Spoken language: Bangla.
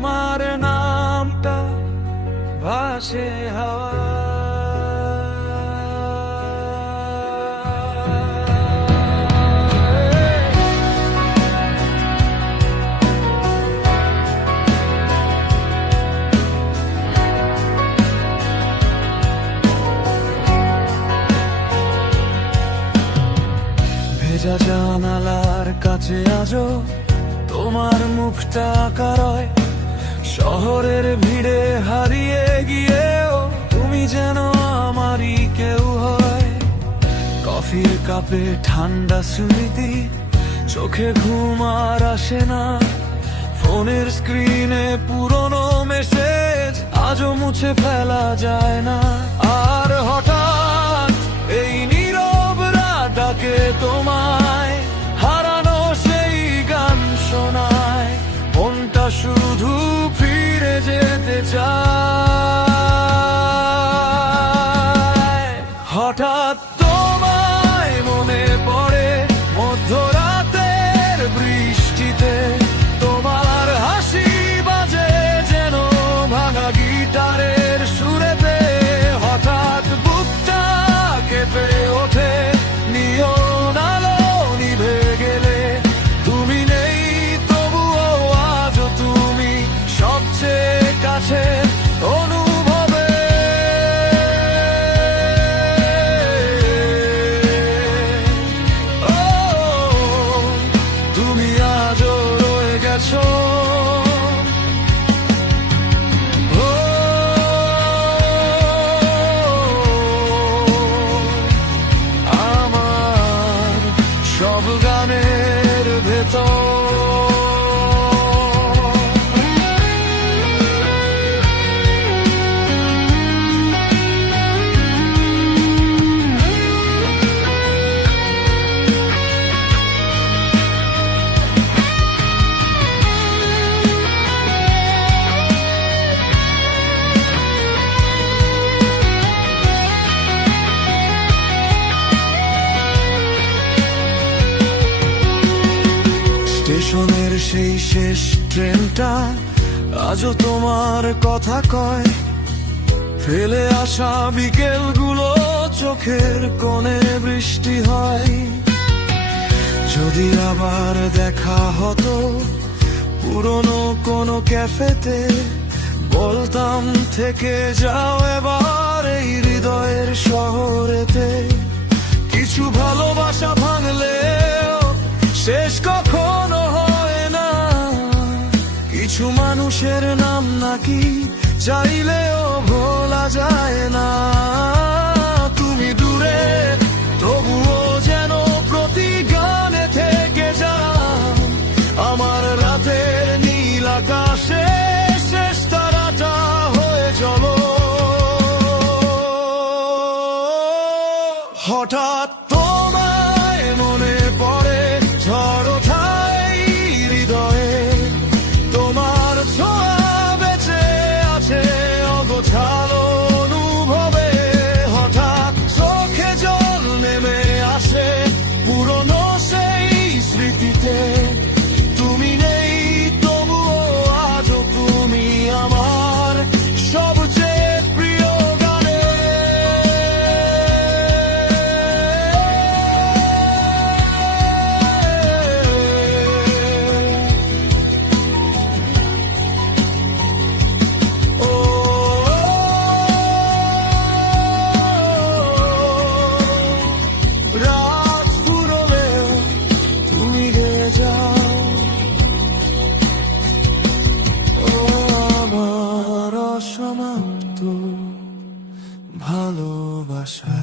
তোমার নামটা ভাসে হাওয়া। ভেজা জানালার কাছে আজও তোমার মুখটা আঁকা রয়। শহরের ভিড়ে হারিয়ে গিয়েও তুমি যেন আমারই কেউ হয়। কফির কাপে ঠান্ডা স্মৃতি, চোখে ঘুম আর আসে না। ফোনের স্ক্রিনে পুরনো মেসেজ আজও মুছে ফেলা যায় না। আর হঠাৎ এই নীরব রাত ডাকে তোমায়, হারানো সেই গান শোনায়। মনটা শুধু ফিরে যেতে চায়। হঠাৎ তোমায় মনে পড়ে মধ্যরাতের বৃষ্টিতে। তোমার হাসি বাজে যেন ভাঙা গিটারের সুরেতে। হঠাৎ বুকটা কেঁপে ওঠে নিয়ন আলো নিভে গেলে। তুমি নেই তবুও আজও তুমি সবচেয়ে কাছে অনুভবে। ও তুমি আজও রয়ে গেছো। ও আমার সব গানের ভেতর। স্টেশনের সেই শেষ ট্রেনটা আজও তোমার কথা কয়। ফেলে আসা বিকেলগুলো চোখের কোণে বৃষ্টি হয়। যদি আবার দেখা হতো পুরনো কোনো ক্যাফেতে, বলতাম থেকে যাও এবার এই হৃদয়ের শহরেতে। কিছু ভালোবাসা ভাঙলেও শেষ কখনো হয় না। কিছু মানুষের নাম নাকি চাইলেও ভোলা যায় না। তুমি দূরে তবুও যেন প্রতি গানে থেকে যাও। আমার রাতের নীল আকাশে শেষ তারাটা হয়ে চলো। হঠাৎ তোমায় মনে পড়ে ঝড় ওঠায় হৃদয়ে। তোমার ছোঁয়া বেঁচে আছে অগোছালো অনুভবে। হঠাৎ চোখে জল নেমে আসে পুরনো সেই স্মৃতিতে। তুমি নেই তবুও আজও তুমি আমার সবচেয়ে প্রিয় গানে। ও রাত ফুরোলেও তুমি গেয়ে যাও। ও আমার অসমাপ্ত ভালোবাসা।